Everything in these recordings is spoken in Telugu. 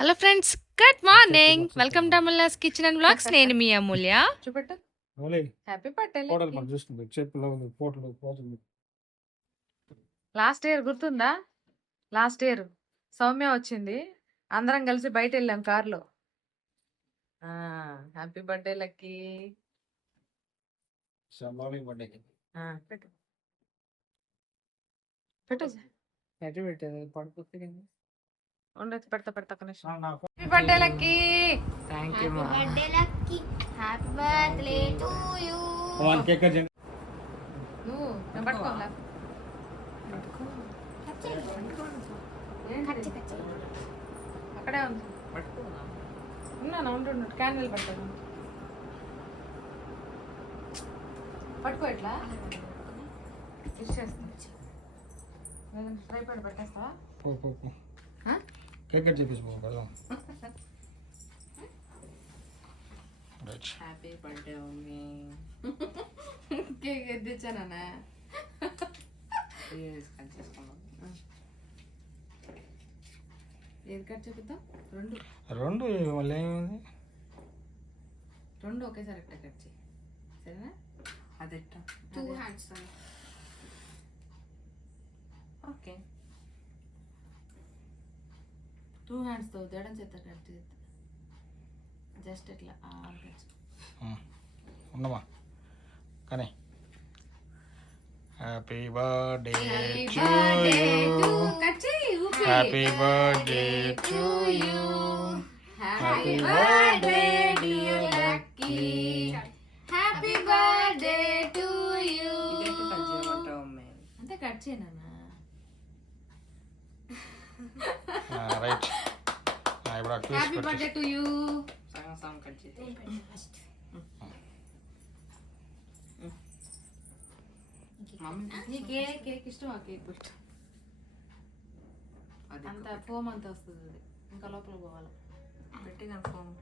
Hello friends good morning. Welcome to Amulya's kitchen and blogs నేను మీ అమూల్య. చూపెట్టు. హ్యాపీ లాస్ట్ ఇయర్ గుర్తుందా? లాస్ట్ ఇయర్ సౌమ్య వచ్చింది. అందరం కలిసి బయట వెళ్ళాం కార్లో. హ్యాపీ బర్త్డే లక్కీ పెట్టు. పెట్టు. ఎటు పెట్టేది పడుతుంది ఉండొచ్చు పెడతా పెడతా నిమిషం. Happy birthday Lucky thank you మా lucky. Happy birthday to you. One cake cut చేయండి నువ్వు నేను పట్టుకోవాలా? కచ్చి కచ్చి అక్కడే ఉంది. ఉన్నాను ఉండు క్యాండిల్ పట్టాను పట్టుకో ఎట్లా చేస్తా ట్రైపాడ్ పెట్టేస్తావా? కేక్ కట్ చేపించు పో కదా హ్యాపీ బర్త్డే మమ్మీ కేక్ ఎద్దిచ్చానా ఏది కట్ చేపిద్దాం రెండు రెండు మళ్ళీ ఏమైంది రెండు ఒకేసారి ఎట్ట కట్ చేయి సరేనా అదెట్ట hands on ఓకే టూ హ్యాండ్స్తో జడం చేత కట్ చేద్దాం జస్ట్ ఇట్లా ఆన్ కట్ చేయి. ఉండమా కానీ happy birthday Happy to birthday యూ to కట్ చేయి ఊపి. Happy birthday to you Happy birthday dear Lucky. Happy birthday. to you. అంతే కట్ చేయనన్నా రైట్. ఇప్పుడు happy birthday to you first. నీకు ఏ కేక్ ఇష్టం ఆ కేక్ పెట్టు అంత ఫోమ్ అంత వస్తుంది అది. ఇంకా లోపల పోవాలి. పెట్టి కానీ ఫోమ్.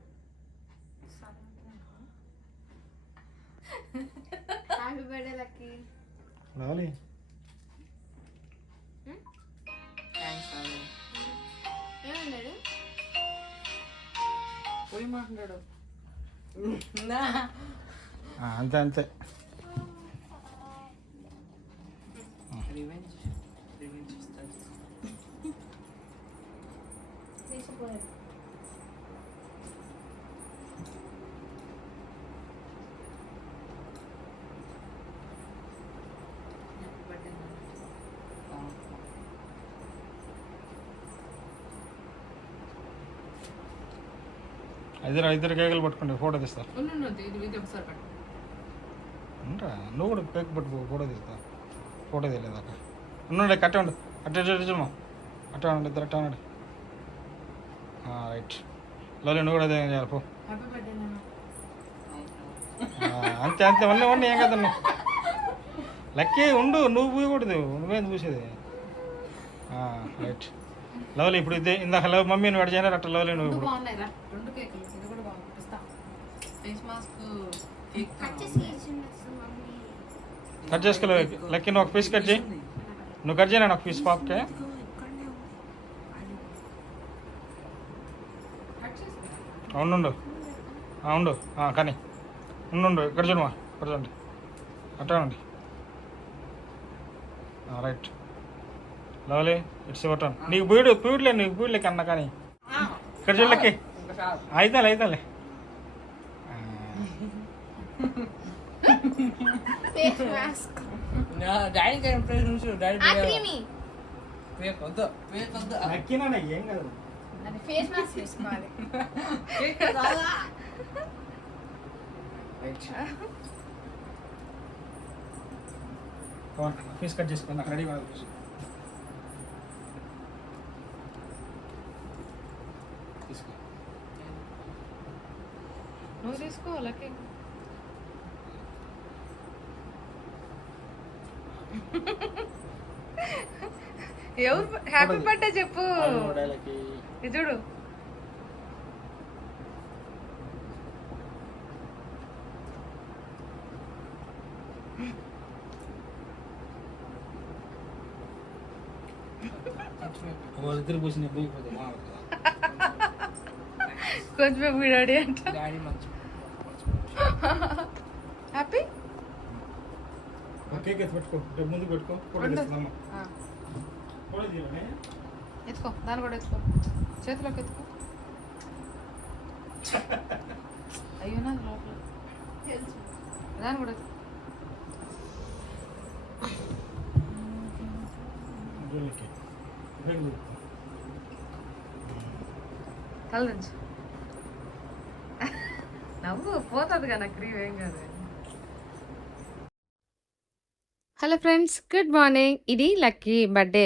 Happy birthday lucky. రావాలి. ఏమన్నాడు పోయి మాట్లాడు. ఆ, అంతే అంతే. తీసిపోయాడు హ్యాపీ బర్త్డే ఇద్దరు ఇద్దరు కేకులు పట్టుకుంటే ఫోటో తీస్తా ఉంటా నువ్వు కూడా కేక్ పట్టుకో ఫోటో తీస్తా. ఫోటో తీయలేదు అక్క ఉండండి కట్టే ఉండు. అట్టే చూడమ్మా అట్టే ఉండండి ఇద్దరు అట్టే ఉండండి రైట్. లోలి నువ్వు కూడా అదే చేయాలి? పో. అంతే అంతే. వన్నీ వన్నీ ఏం కదన్నా లక్కీ ఉండు. నువ్వు పూయకూడదు. నువ్వేం చూసేది రైట్. లవ్లీ ఇప్పుడు ఇదే ఇందాక లవ్ మమ్మీ నువ్వు అడిగాను అట్లా లవ్లీ నువ్వు ఇప్పుడు బాగున్నాయి రా రెండు కేకులు ఇది కూడా బాగుంది ఇస్తా ఫేస్ మాస్క్ కట్ చేసి ఇచ్చిండు మమ్మీ కట్ చేసుకోలే లక్కీ నువ్వు ఒక పీస్ కట్ చేయి. నువ్వు కట్ చేయను ఒక పీస్ పాపకే. చేసి ఉండు. కానీ. ఉండు ఇక్కడ చూడమా ఇక్కడ చూడండి. అట్లా ఉండి. Right. Lovely it's your turn. నీకు బీడు పీడులే నీకు బీడులే కన్నా కానీ. ఇక్కడ చూడలకి అయితాలే అయితాలే ఫేస్ మాస్క్ డాడీకి ఇంప్రెషన్ ఉంచు డాడీ ఆ క్రీమీ. పేక్ వద్దు పేక్ వద్దు. నక్కినా ఏం కాదు. అది ఫేస్ మాస్క్ కట్ చేసుకోండి నాకు రెడీ తీసుకో. నువ్వు తీసుకో లక్కీ. ఎవరు హ్యాపీ బర్త్డే చెప్పు. చూడు. కొంచెం మీ డాడీ అంట డాడీ మర్చి హ్యాపీ కేక్ ఎత్తి పెట్టుకో. ముందు పెట్టుకో. ఎత్తుకో. దాన్ని కూడా ఎత్తుకో. చేతిలోకి ఎత్తుకో. అయ్యో నా లోపల. దాన్ని కూడా. కలదించు నవ్వు పోతుంది కదా క్రీమ్ ఏం కాదు. Hello friends good morning. ఇది లక్కీ బర్త్డే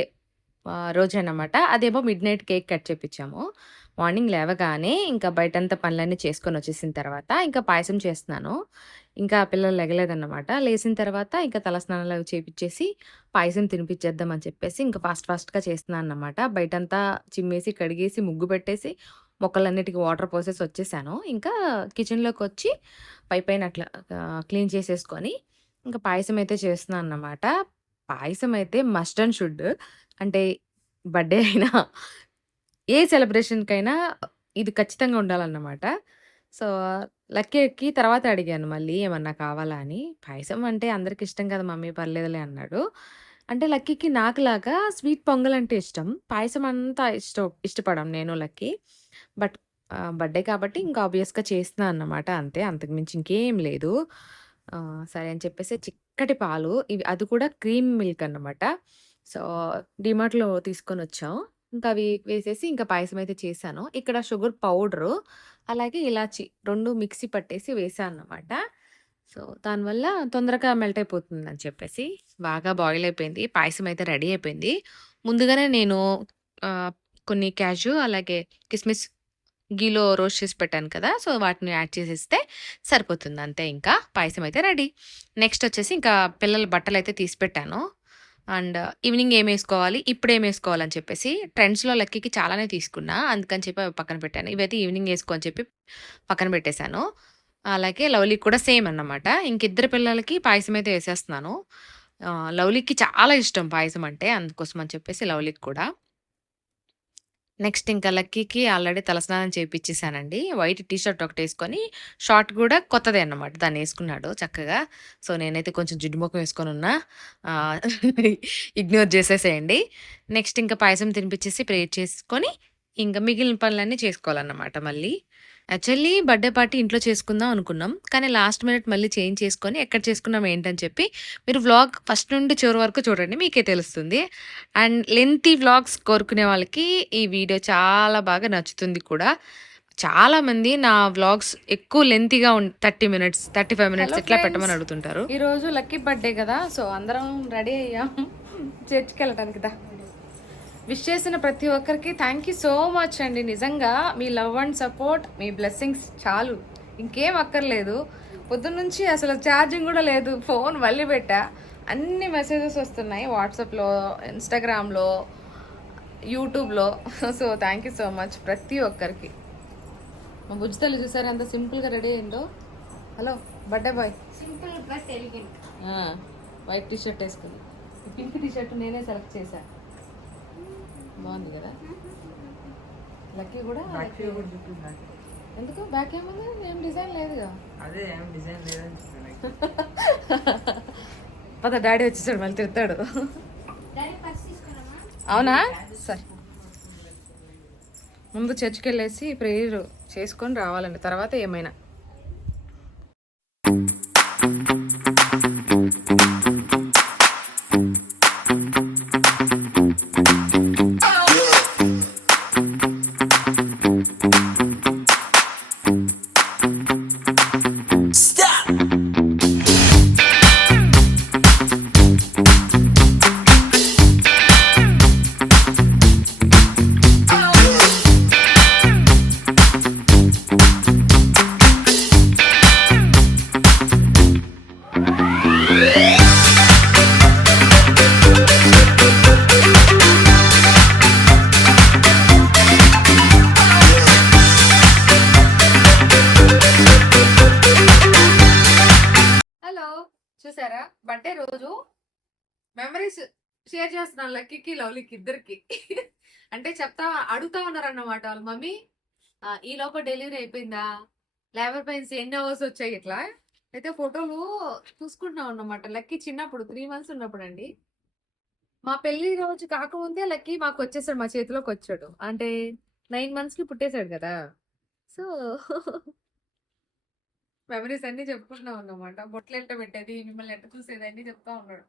రోజు అన్నమాట అదేమో మిడ్ నైట్ కేక్ కట్ చేపించాము మార్నింగ్ లేవగానే ఇంకా బయటంతా పనులన్నీ చేసుకొని వచ్చేసిన తర్వాత ఇంకా పాయసం చేస్తున్నాను. ఇంకా పిల్లలు లెగలేదన్నమాట. లేచిన తర్వాత ఇంకా తలస్నానాలు అవి చేపించేసి పాయసం తినిపించేద్దాం అని చెప్పేసి ఇంకా ఫాస్ట్ ఫాస్ట్గా చేస్తున్నాను అన్నమాట బయటంతా చిమ్మేసి కడిగేసి ముగ్గు పెట్టేసి మొక్కలన్నిటికీ వాటర్ పోసేసి వచ్చేసాను. ఇంకా కిచెన్లోకి వచ్చి పై పైన అట్లా క్లీన్ చేసేసుకొని ఇంకా పాయసం అయితే చేస్తున్నాను అన్నమాట. పాయసం అయితే మస్ట్ అండ్ షుడ్. అంటే బర్త్డే అయినా ఏ సెలబ్రేషన్కైనా ఇది ఖచ్చితంగా ఉండాలన్నమాట. సో లక్కీకి తర్వాత అడిగాను మళ్ళీ ఏమన్నా కావాలా అని. పాయసం అంటే అందరికి ఇష్టం కదా మమ్మీ పర్లేదులే అన్నాడు. అంటే లక్కీకి నాకులాగా స్వీట్ పొంగల్ అంటే ఇష్టం. పాయసం అంతా ఇష్టం ఇష్టపడం నేను లక్కీ. బట్ బర్త్డే కాబట్టి ఇంకా ఆబ్వియస్గా చేస్తున్నాను అన్నమాట. అంతే అంతకుమించి ఇంకేం లేదు. ఆ, సరే అని చెప్పేసి చిక్కటి పాలు. ఇవి అది కూడా క్రీమ్ మిల్క్ అన్నమాట. సో డిమార్ట్లో తీసుకొని వచ్చాం ఇంకా అవి వేసేసి ఇంకా పాయసం అయితే చేశాను. ఇక్కడ షుగర్ పౌడరు అలాగే ఇలాచి రెండు మిక్సీ పట్టేసి వేసాను అన్నమాట. సో దానివల్ల తొందరగా మెల్ట్ అయిపోతుంది అని చెప్పేసి బాగా బాయిల్ అయిపోయింది. పాయసం అయితే రెడీ అయిపోయింది. ముందుగానే నేను కొన్ని క్యాష్యూ అలాగే కిస్మిస్ గీలో రోస్ట్ చేసి పెట్టాను కదా సో వాటిని యాడ్ చేసేస్తే సరిపోతుంది. అంతే ఇంకా పాయసం అయితే రెడీ. నెక్స్ట్ వచ్చేసి ఇంకా పిల్లల బట్టలు అయితే తీసి పెట్టాను. అండ్ ఈవినింగ్ ఏం వేసుకోవాలి ఇప్పుడు ఏం వేసుకోవాలని చెప్పేసి ట్రెండ్స్లో లక్కీకి చాలానే తీసుకున్నా. అందుకని చెప్పి అవి పక్కన పెట్టాను. ఇవైతే ఈవినింగ్ వేసుకో అని చెప్పి పక్కన పెట్టేశాను. అలాగే లవ్లీకి కూడా సేమ్ అన్నమాట. ఇంకిద్దరు పిల్లలకి పాయసం అయితే వేసేస్తున్నాను. లవ్లీకి చాలా ఇష్టం పాయసం అంటే అందుకోసం అని చెప్పేసి లవ్లీకి కూడా. నెక్స్ట్ ఇంకా లక్కీకి ఆల్రెడీ తలస్నానం చేయించేసానండి వైట్ టీ షర్ట్ ఒకటి వేసుకొని షార్ట్ కూడా కొత్తదే అన్నమాట. దాన్ని వేసుకున్నాడు చక్కగా. సో నేనైతే కొంచెం జిడ్డు ముఖం వేసుకొని ఉన్నా ఇగ్నోర్ చేసేసేయండి. నెక్స్ట్ ఇంకా పాయసం తినిపించేసి ప్రేర్ చేసుకొని ఇంకా మిగిలిన పనులన్నీ చేసుకోవాలన్నమాట మళ్ళీ. యాక్చువల్లీ బర్త్డే పార్టీ ఇంట్లో చేసుకుందాం అనుకున్నాం కానీ లాస్ట్ మినిట్ మళ్ళీ చేంజ్ చేసుకొని ఎక్కడ చేసుకున్నాం ఏంటని చెప్పి మీరు వ్లాగ్ ఫస్ట్ నుండి చివరి వరకు చూడండి మీకే తెలుస్తుంది. అండ్ లెంతీ వ్లాగ్స్ కోరుకునే వాళ్ళకి ఈ వీడియో చాలా బాగా నచ్చుతుంది కూడా. చాలా మంది నా వ్లాగ్స్ ఎక్కువ లెంతీగా thirty minutes thirty five minutes ఇట్లా. పెట్టమని అడుగుతుంటారు. ఈ రోజు లక్కీ బర్త్డే కదా సో అందరం రెడీ అయ్యాం. చర్చ్కి వెళ్ళడానికి దా. విష్ చేసిన ప్రతి ఒక్కరికి థ్యాంక్ యూ సో మచ్ అండి. నిజంగా మీ లవ్ అండ్ సపోర్ట్ మీ బ్లెస్సింగ్స్ చాలు. ఇంకేం అక్కర్లేదు. పొద్దున్న నుంచి అసలు ఛార్జింగ్ కూడా లేదు. ఫోన్ మళ్ళీ పెట్టా. అన్ని మెసేజెస్ వస్తున్నాయి వాట్సాప్లో ఇన్స్టాగ్రామ్లో యూట్యూబ్లో so thank you so much ప్రతి ఒక్కరికి. మా బుజ్జితల్లి చూసారు? ఎంత సింపుల్గా రెడీ అయిందో? Hello birthday boy simple white T shirt వేసుకుంది. పింక్ టీ షర్ట్ నేనే సెలెక్ట్ చేశా. బాగుంది కదా? లక్కీ కూడా ఎందుకు? బ్యాక్ ఏముంది ఏం డిజైన్ లేదుగా? అదే ఏం డిజైన్ లేదని పద డాడీ వచ్చేసాడు మళ్ళీ తిడతాడు. అవునా? సరే. ముందు చర్చ్కి వెళ్ళేసి ప్రేయర్ చేసుకొని రావాలండి. తర్వాత ఏమైనా. లక్కీకి లవ్లీకి ఇద్దరికి అంటే చెప్తా అడుగుతా ఉన్నారన్నమాట వాళ్ళు మమ్మీ ఈ లోపల డెలివరీ అయిపోయిందా? లేబర్ పెయిన్స్ ఎన్ని అవర్స్ వచ్చాయి ఇట్లా? అయితే ఫోటోలు చూసుకుంటున్నాం అన్నమాట. లక్కీ చిన్నప్పుడు త్రీ మంత్స్ ఉన్నప్పుడు అండి. మా పెళ్ళి రోజు కాకముందే లక్కీ మాకు వచ్చేసాడు మా చేతిలోకి వచ్చాడు. అంటే నైన్ మంత్స్కి పుట్టేశాడు కదా. సో మెమరీస్ అన్ని చెప్పుకుంటున్నాం అన్నమాట. బొట్లు ఎట్ట పెట్టేది మిమ్మల్ని ఎట్ట చూసేది అన్ని చెప్తా ఉన్నాడు.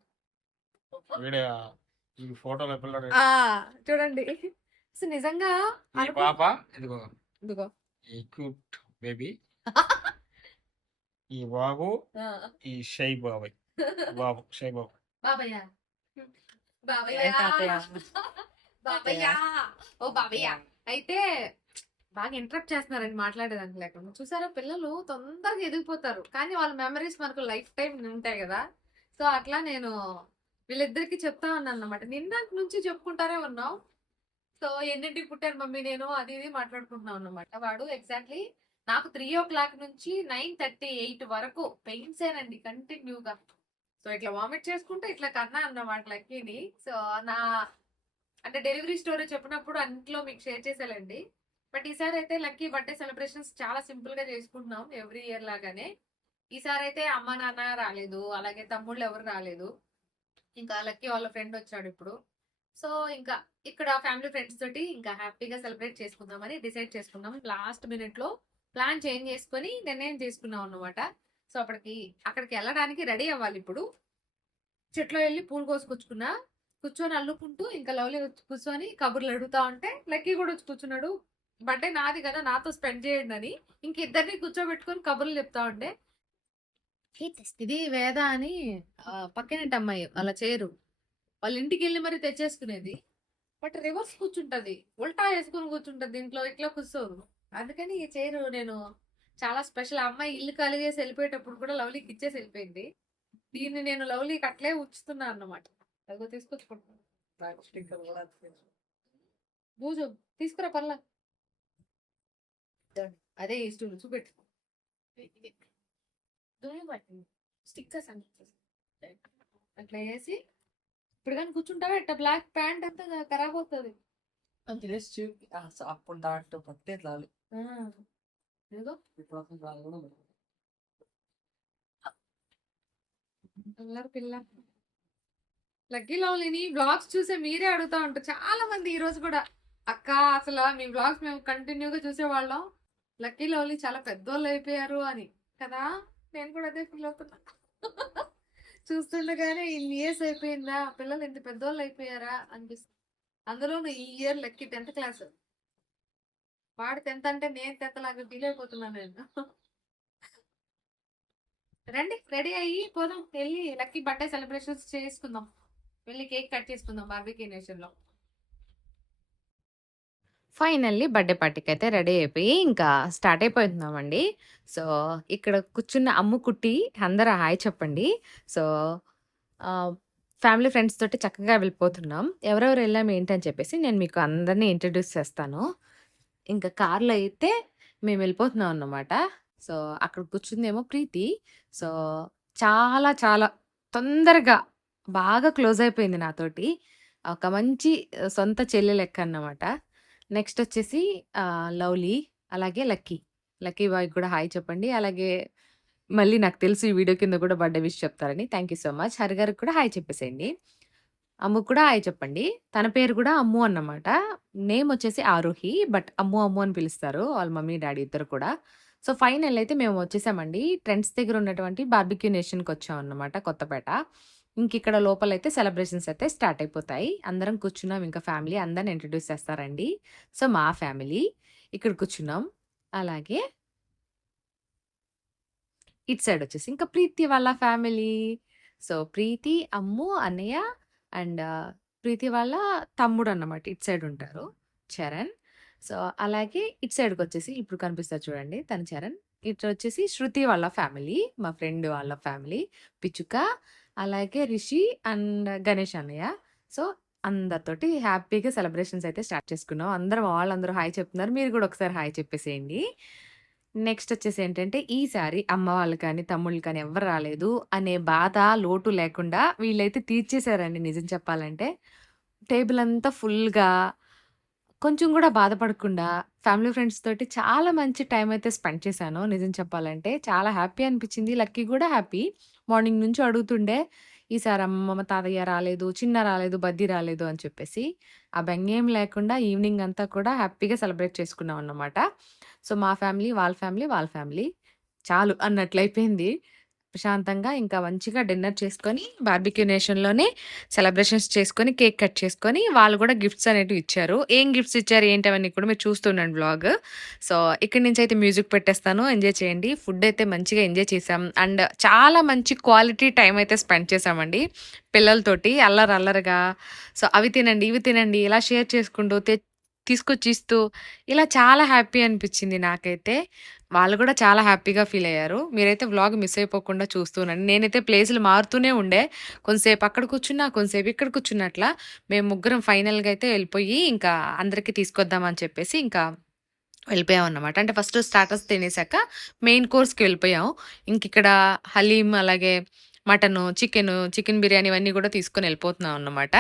వీడియో ఈ ఫోటోలో పిల్లడు ఆ చూడండి. సో నిజంగా ఈ అనుకు- పాప ఇదిగో. ఇదిగో. ఈ క్యూట్ బేబీ. ఈ బాబు ఆ. ఈ షై బాబాయ్. బాబు షై బాబు. బాబయ్య. బాబయ్య. ఏ తాతయ్య? బాబయ్య. ఓ బాబయ్య. అయితే బాగా ఇంటరప్ట్ చేస్తున్నారండి మాట్లాడేదానికి లేకుండా. చూసారా పిల్లలు తొందరగా ఎదిగిపోతారు. కానీ వాళ్ళ మెమరీస్ మనకు లైఫ్ టైం ఉంటాయి కదా. సో అట్లా నేను వీళ్ళిద్దరికి చెప్తా ఉన్నాను అనమాట నిన్న నుంచి చెప్పుకుంటారే ఉన్నాం సో ఎన్నింటికి పుట్టాను మమ్మీ నేను? అది ఇది మాట్లాడుకుంటున్నాం అన్నమాట. వాడు ఎగ్జాక్ట్లీ నాకు త్రీ ఓ క్లాక్ నుంచి నైన్ థర్టీ ఎయిట్ వరకు పెయిన్స్ ఏనండి కంటిన్యూగా. సో ఇట్లా వామిట్ చేసుకుంటే ఇట్లా కన్నా అన్నమాట లక్కీని సో నా అంటే డెలివరీ స్టోరీ చెప్పినప్పుడు అంట్లో మీకు షేర్ చేసేయాలండి బట్ ఈసారి అయితే లక్కీ బర్త్డే సెలబ్రేషన్స్ చాలా సింపుల్గా చేసుకుంటున్నాం ఎవ్రీ ఇయర్ లాగానే. ఈసారి అయితే అమ్మ నాన్న రాలేదు. అలాగే తమ్ముళ్ళు ఎవరు రాలేదు. ఇంకా లక్కీ వాళ్ళ ఫ్రెండ్ వచ్చాడు ఇప్పుడు. సో ఇంకా ఇక్కడ ఫ్యామిలీ ఫ్రెండ్స్ తోటి ఇంకా హ్యాపీగా సెలబ్రేట్ చేసుకుందామని డిసైడ్ చేసుకున్నాం లాస్ట్ మినిట్లో ప్లాన్ చేంజ్ చేసుకొని నిర్ణయం చేసుకున్నాం అన్నమాట. సో అప్పటికి అక్కడికి వెళ్ళడానికి రెడీ అవ్వాలి ఇప్పుడు. చెట్లో వెళ్ళి పూలు కోసుకొచ్చుకున్నా కూర్చొని అల్లుకుంటూ ఇంకా లవ్లీ కూర్చొని కబుర్లు అడుగుతా ఉంటే లక్కీ కూడా వచ్చి కూర్చున్నాడు. బర్త్డే నాది కదా నాతో స్పెండ్ చేయండి అని. ఇంక ఇద్దరిని కూర్చోబెట్టుకొని కబుర్లు చెప్తా ఉండే. ఇది వేద అని ఆ, పక్కనేటి అమ్మాయి అలా చేయరు వాళ్ళ ఇంటికి వెళ్ళి మరి తెచ్చేసుకునేది. But reverse కూర్చుంటది. ఉల్టా వేసుకుని కూర్చుంటది దీంట్లో ఇట్లా కూర్చోదు అందుకని ఈ చైర్ నేను చాలా స్పెషల్. అమ్మాయి ఇల్లు కలిగేసి వెళ్ళిపోయేటప్పుడు కూడా లవ్లీకి ఇచ్చేసి వెళ్ళిపోయింది. దీన్ని నేను లవ్లీకి అట్లే ఉంచుతున్నా అన్నమాట. అదిగో తీసుకొచ్చుకుంటున్నాను. బూజు తీసుకురా పర్లా. అదే ఇష్టం చూపెట్టు. స్టిక్కర్స్ అని అట్లా వేసి ఇప్పుడు కానీ కూర్చుంటావా? ఇట్లా బ్లాక్ ప్యాంట్ అంతా ఖరాబ్ అవుతుంది. అది సో అప్పుడు దాంట్లో పత్తే చాలు. అల్లరి పిల్ల లక్కీ లవ్లీని బ్లాగ్స్ చూసే మీరే అడుగుతా ఉంటారు. చాలా మంది ఈ రోజు కూడా. అక్క అసలు మీ బ్లాగ్స్ మేము కంటిన్యూగా చూసేవాళ్ళం. లక్కీ లవ్లీ చాలా పెద్దోళ్ళు అయిపోయారు అని. కదా? నేను కూడా అదే ఫీల్ అవుతున్నా. చూస్తుండగానే ఇన్ని ఇయర్స్ అయిపోయిందా? పిల్లలు ఇంత పెద్దోళ్ళు అయిపోయారా? అనిపిస్తుంది. అందులోనూ ఈ ఇయర్ లక్కీ టెన్త్ క్లాస్ వాడు టెన్త్ అంటే నేను టెన్త్ లాగా ఫీల్ అయిపోతున్నాను నేను. రండి రెడీ అయ్యి పోదాం. వెళ్ళి లక్కీ బర్త్డే సెలబ్రేషన్స్ చేసుకుందాం. వెళ్ళి కేక్ కట్ చేసుకుందాం బార్బీకి నేషన్ ఫైనల్లీ బర్త్డే పార్టీకి అయితే రెడీ అయిపోయి ఇంకా స్టార్ట్ అయిపోతున్నామండి. సో ఇక్కడ కూర్చున్న అమ్ము కుట్టి అందరూ హాయ్ చెప్పండి. సో ఫ్యామిలీ ఫ్రెండ్స్ తోటి చక్కగా వెళ్ళిపోతున్నాం. ఎవరెవరు వెళ్ళాము ఏంటని చెప్పేసి నేను మీకు అందరినీ ఇంట్రడ్యూస్ చేస్తాను. ఇంకా కార్లో అయితే మేము వెళ్ళిపోతున్నాం అన్నమాట. సో అక్కడ కూర్చుందేమో ప్రీతి. సో చాలా చాలా తొందరగా బాగా క్లోజ్ అయిపోయింది నాతోటి. ఒక మంచి సొంత చెల్లి లెక్క అన్నమాట. నెక్స్ట్ వచ్చేసి లవ్లీ అలాగే లక్కీ. లక్కీ బాయ్ కూడా హాయ్ చెప్పండి. అలాగే మళ్ళీ నాకు తెలుసు ఈ వీడియో కింద కూడా బర్త్డే విష్ చెప్తారని. Thank you so much. Hari గారికి కూడా హాయ్ చెప్పేసేయండి. అమ్ము కూడా హాయ్ చెప్పండి. తన పేరు కూడా అమ్ము అన్నమాట. నేమ్ వచ్చేసి ఆరోహి బట్ అమ్ము అమ్ము అని పిలుస్తారు వాళ్ళ మమ్మీ డాడీ ఇద్దరు కూడా. సో ఫైనల్ అయితే మేము వచ్చేసామండి. ట్రెండ్స్ దగ్గర ఉన్నటువంటి బార్బిక్యూ నేషన్కి వచ్చాం అన్నమాట కొత్తపేట. ఇంక ఇక్కడ లోపల అయితే సెలబ్రేషన్స్ అయితే స్టార్ట్ అయిపోతాయి. అందరం కూర్చున్నాం ఇంకా ఫ్యామిలీ అందరిని ఇంట్రడ్యూస్ చేస్తారండి. సో మా ఫ్యామిలీ. ఇక్కడ కూర్చున్నాం. అలాగే ఇటు సైడ్ వచ్చేసి ఇంకా ప్రీతి వాళ్ళ ఫ్యామిలీ. సో ప్రీతి అమ్ము అన్నయ్య అండ్ ప్రీతి వాళ్ళ తమ్ముడు అన్నమాట ఇటు సైడ్ ఉంటారు చరణ్. సో అలాగే ఇటు సైడ్కి వచ్చేసి ఇప్పుడు కనిపిస్తారు చూడండి తన చరణ్. ఇటు వచ్చేసి శృతి వాళ్ళ ఫ్యామిలీ మా ఫ్రెండ్ వాళ్ళ ఫ్యామిలీ పిచ్చుక అలాగే రిషి అండ్ గణేష్ అన్నయ్య. సో అందరితోటి హ్యాపీగా సెలబ్రేషన్స్ అయితే స్టార్ట్ చేసుకున్నాం. అందరం వాళ్ళందరూ హాయ్ చెప్తున్నారు. మీరు కూడా ఒకసారి హాయ్ చెప్పేసేయండి. నెక్స్ట్ వచ్చేసి ఏంటంటే ఈసారి అమ్మ వాళ్ళు కానీ తమ్ముళ్ళు కానీ ఎవరు రాలేదు అనే బాధ లోటు లేకుండా వీళ్ళైతే తీర్చేశారండి నిజం చెప్పాలంటే. టేబుల్ అంతా ఫుల్గా కొంచెం కూడా బాధపడకుండా ఫ్యామిలీ ఫ్రెండ్స్ తోటి చాలా మంచి టైం అయితే స్పెండ్ చేశాను నిజం చెప్పాలంటే. చాలా హ్యాపీ అనిపించింది. లక్కీ కూడా హ్యాపీ. మార్నింగ్ నుంచి అడుగుతుండే, ఈసారి అమ్మమ్మ, తాతయ్య రాలేదు, చిన్న రాలేదు, బద్దీ రాలేదు అని చెప్పేసి. ఆ బెంగేం లేకుండా ఈవినింగ్ అంతా కూడా హ్యాపీగా సెలబ్రేట్ చేసుకున్నాం అన్నమాట సో, మా ఫ్యామిలీ, వాళ్ళ ఫ్యామిలీ, వాళ్ళ ఫ్యామిలీ చాలు అన్నట్లయిపోయింది. ప్రశాంతంగా ఇంకా మంచిగా డిన్నర్ చేసుకొని, బార్బిక్యూ నేషన్‌లోనే సెలబ్రేషన్స్ చేసుకొని, కేక్ కట్ చేసుకొని, వాళ్ళు కూడా గిఫ్ట్స్ అనేటివి ఇచ్చారు. ఏం గిఫ్ట్స్ ఇచ్చారు, ఏంటి అవన్నీ కూడా మీరు చూస్తుండండి బ్లాగ్ సో, ఇక్కడి నుంచయితే మ్యూజిక్ పెట్టేస్తాను. ఎంజాయ్ చేయండి. ఫుడ్ అయితే మంచిగా ఎంజాయ్ చేసాం అండ్ చాలా మంచి క్వాలిటీ టైం అయితే స్పెండ్ చేసామండి పిల్లలతోటి. అల్లరి అల్లరిగా. సో, అవి తినండి, ఇవి తినండి ఇలా షేర్ చేసుకుంటూ, తీసుకొచ్చి ఇస్తూ, ఇలా చాలా హ్యాపీ అనిపించింది నాకైతే. వాళ్ళు కూడా చాలా హ్యాపీగా ఫీల్ అయ్యారు. మీరైతే వ్లాగ్ మిస్ అయిపోకుండా చూస్తున్నాను నేనైతే ప్లేసులు మారుతూనే ఉండే. కొంతసేపు అక్కడ కూర్చున్నా, కొంతసేపు ఇక్కడ కూర్చున్నట్లా మేము ముగ్గురం ఫైనల్‌గా అయితే వెళ్ళిపోయి, ఇంకా అందరికి తీసుకొద్దాం అని చెప్పేసి ఇంకా వెళ్ళిపోయాం అన్నమాట అంటే ఫస్ట్ స్టార్టర్స్ తినేసాక మెయిన్ కోర్స్‌కి వెళ్ళిపోయాం. ఇంకిక్కడ హలీం, అలాగే మటను, చికెను, చికెన్ బిర్యానీ ఇవన్నీ కూడా తీసుకొని వెళ్ళిపోతున్నాం అన్నమాట.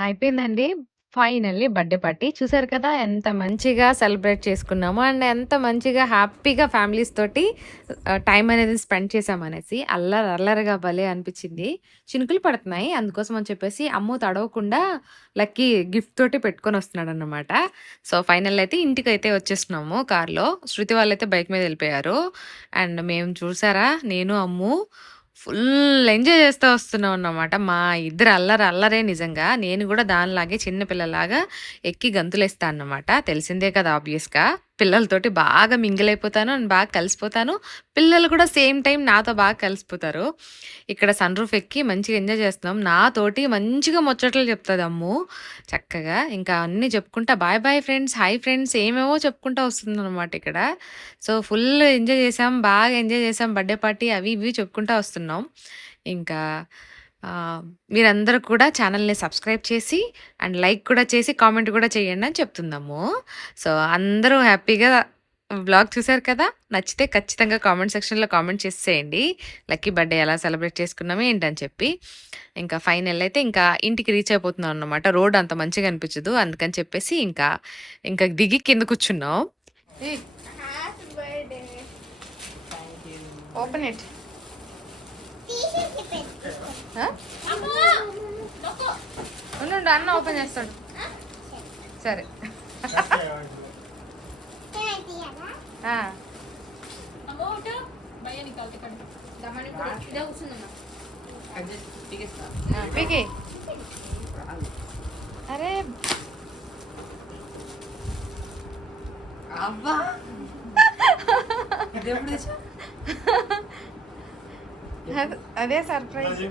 అయిపోయిందండి. Finally birthday party. చూసారు కదా! ఎంత మంచిగా సెలబ్రేట్ చేసుకున్నాము అండ్ ఎంత మంచిగా హ్యాపీగా ఫ్యామిలీస్ తోటి టైం అనేది స్పెండ్ చేశామనేసి. అల్లరి అల్లరిగా భలే అనిపించింది. చినుకులు పడుతున్నాయి. అందుకోసం అని చెప్పేసి అమ్ము తడవకుండా లక్కీ గిఫ్ట్ తోటి పెట్టుకొని వస్తున్నాడన్నమాట సో, ఫైనల్ అయితే ఇంటికి అయితే వచ్చేస్తున్నాము కార్‌లో. శృతి వాళ్ళైతే బైక్ మీద వెళ్ళిపోయారు అండ్ మేము చూసారా నేను, అమ్ము ఫుల్ ఎంజాయ్ చేస్తూ వస్తున్నాం అన్నమాట. మా ఇద్దరు అల్లరి అల్లరే నిజంగా. నేను కూడా దానిలాగే చిన్నపిల్లలాగా ఎక్కి గంతులేస్తా అన్నమాట. తెలిసిందే కదా! ఆబ్వియస్‌గా. పిల్లలతోటి బాగా మింగిల్ అయిపోతాను అండ్ బాగా కలిసిపోతాను. పిల్లలు కూడా సేమ్ టైం నాతో బాగా కలిసిపోతారు. ఇక్కడ సన్ రూఫ్ ఎక్కి మంచిగా ఎంజాయ్ చేస్తున్నాం. నాతోటి మంచిగా ముచ్చట్లు చెప్తుంది అమ్ము. చక్కగా ఇంకా అన్నీ చెప్పుకుంటా bye bye friends, hi friends ఏమేమో చెప్పుకుంటా వస్తుందన్నమాట ఇక్కడ. సో, ఫుల్ ఎంజాయ్ చేసాం. బాగా ఎంజాయ్ చేసాం. బర్త్‌డే పార్టీ అవి ఇవి చెప్పుకుంటా వస్తున్నాం. ఇంకా మీరందరూ కూడా ఛానెల్‌ని సబ్స్క్రైబ్ చేసి అండ్ లైక్ కూడా చేసి కామెంట్ కూడా చేయండి అని చెప్తుందమ్ము. సో, అందరూ హ్యాపీగా వ్లాగ్ చూసారు కదా! నచ్చితే ఖచ్చితంగా కామెంట్ సెక్షన్‌లో కామెంట్ చేసేసేయండి. లక్కీ బర్త్‌డే ఎలా సెలబ్రేట్ చేసుకున్నాము ఏంటని చెప్పి. ఇంకా ఫైనల్ అయితే ఇంకా ఇంటికి రీచ్ అయిపోతున్నాం అన్నమాట. రోడ్ అంత మంచిగా అనిపించదు. అందుకని చెప్పేసి ఇంకా ఇంకా దిగి కింద కూర్చున్నాం. ఏయ్! Happy birthday open it. తీసేసి పెట్టు ఆ? అమ్మో ఉండు అన్న ఓపెన్ చేస్తాడు. సరే. పీకి. అరే అబ్బా అద- సర్ప్రైజ్.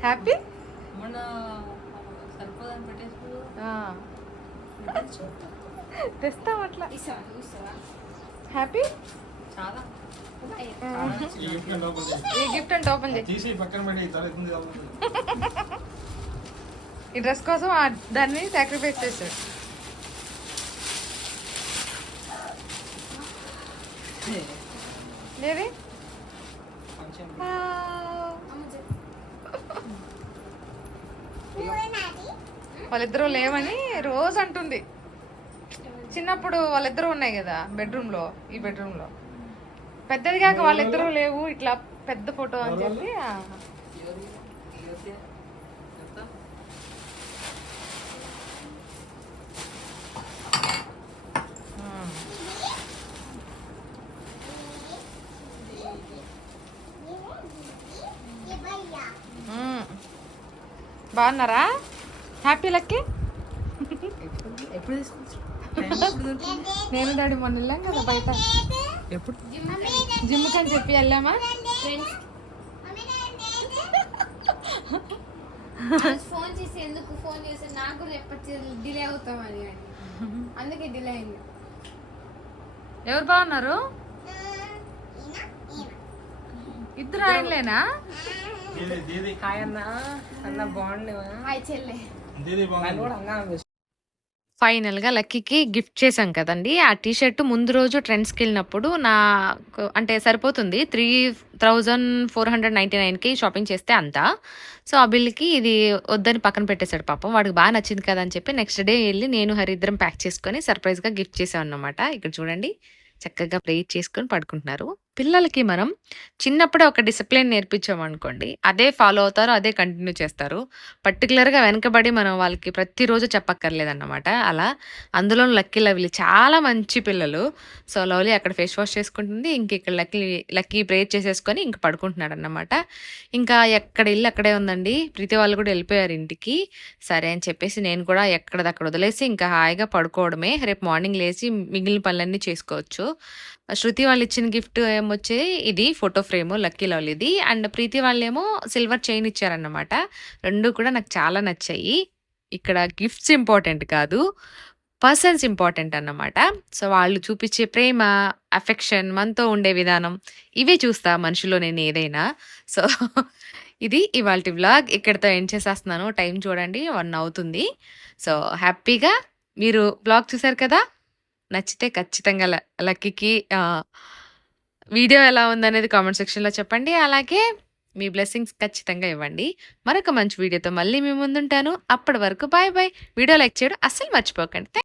హ్యాపీ సరిపోదని పెట్టేసుకో తెస్తాం అట్లా. హ్యాపీ చాలా. ఈ గిఫ్ట్ అంటే ఓపెన్ చేయి. తీసి పక్కన పెట్టి తల ఎత్తుంది అవుతుంది. ఈ డ్రెస్ కోసం ఆ దాన్ని సాక్రిఫైస్ చేశాడు. ఏది? వాళ్ళిద్దరూ లేవని రోజు అంటుంది. చిన్నప్పుడు వాళ్ళిద్దరూ ఉన్నాయి కదా బెడ్రూమ్లో ఈ బెడ్రూమ్లో పెద్దది కాక వాళ్ళిద్దరూ లేవు ఇట్లా పెద్ద ఫోటో అని చెప్పి ఆ, మ్మ్. బాగున్నారా? హ్యాపీ లక్కి ఎప్పుడు నేను డాడీ మొన్న వెళ్ళాం కదా బయట. ఎప్పుడు? జిమ్ కని చెప్పి వెళ్ళామా? ఫోన్ చేసి ఎందుకు ఫోన్ చేసి నాకు కూడా ఎప్పటి డిలే అవుతామని అని. అందుకే డిలే అయింది. ఎవరు బాగున్నారు? ఇద్దరు ఆయనలేనా? హాయ్ అన్న. అన్న బాగుండేవా అన్నా ఫైనల్గా లక్కీకి గిఫ్ట్ చేశాం కదండి. ఆ టీ షర్ట్ ముందు రోజు ట్రెండ్స్కి వెళ్ళినప్పుడు నాకు అంటే సరిపోతుంది. Three thousand four hundred ninety నైన్కి షాపింగ్ చేస్తే అంతా. సో ఆ బిల్కి ఇది వద్దని పక్కన పెట్టేశాడు పాపం. వాడికి బాగా నచ్చింది కదా అని చెప్పి నెక్స్ట్ డే వెళ్ళి నేను హరిద్దరం ప్యాక్ చేసుకొని సర్ప్రైజ్గా గిఫ్ట్ చేసాం అన్నమాట ఇక్కడ చూడండి. చక్కగా ప్రే చేసుకొని పడుకుంటున్నారు. పిల్లలకి మనం చిన్నప్పుడే ఒక డిసిప్లిన్ నేర్పించామనుకోండి అదే ఫాలో అవుతారు అదే కంటిన్యూ చేస్తారు. పర్టికులర్గా వెనకబడి మనం వాళ్ళకి ప్రతిరోజు చెప్పక్కర్లేదన్నమాట. అలా అందులో లక్కీ లవ్లీ చాలా మంచి పిల్లలు. సో లవ్లీ అక్కడ ఫేస్ వాష్ చేసుకుంటుంది ఇంక ఇక్కడ లక్కీ లక్కీ ప్రేయర్ చేసేసుకొని ఇంక పడుకుంటున్నాడు అన్నమాట ఇంకా ఎక్కడ ఇల్లు అక్కడే ఉందండి. ప్రీతి వాళ్ళు కూడా వెళ్ళిపోయారు ఇంటికి. సరే అని చెప్పేసి నేను కూడా ఎక్కడదక్కడ వదిలేసి ఇంకా హాయిగా పడుకోవడమే. రేపు మార్నింగ్ లేచి మిగిలిన పనులన్నీ చేసుకోవచ్చు. శృతి వాళ్ళు ఇచ్చిన గిఫ్ట్ ఏమొచ్చి? ఇది ఫోటో ఫ్రేమ్ లక్కీ లవ్లీది అండ్ ప్రీతి వాళ్ళేమో సిల్వర్ చైన్ ఇచ్చారన్నమాట. రెండు కూడా నాకు చాలా నచ్చాయి. ఇక్కడ గిఫ్ట్స్ ఇంపార్టెంట్ కాదు. పర్సన్స్ ఇంపార్టెంట్ అన్నమాట. సో వాళ్ళు చూపించే ప్రేమ అఫెక్షన్ మనతో ఉండే విధానం ఇవే చూస్తా మనిషిలో నేను ఏదైనా. సో ఇది ఇవాళ వ్లాగ్. ఇక్కడితో ఎండ్ చేసేస్తున్నాను. టైం చూడండి వన్ అవుతుంది. సో హ్యాపీగా మీరు బ్లాగ్ చూసారు కదా? నచ్చితే ఖచ్చితంగా ల- లక్కీకి వీడియో ఎలా ఉందనేది కామెంట్ సెక్షన్లో చెప్పండి. అలాగే మీ బ్లెస్సింగ్స్ ఖచ్చితంగా ఇవ్వండి. మరొక మంచి వీడియోతో మళ్ళీ మీ ముందుంటాను. అప్పటి వరకు బాయ్ బాయ్. వీడియో లైక్ చేయడం అస్సలు మర్చిపోకండి.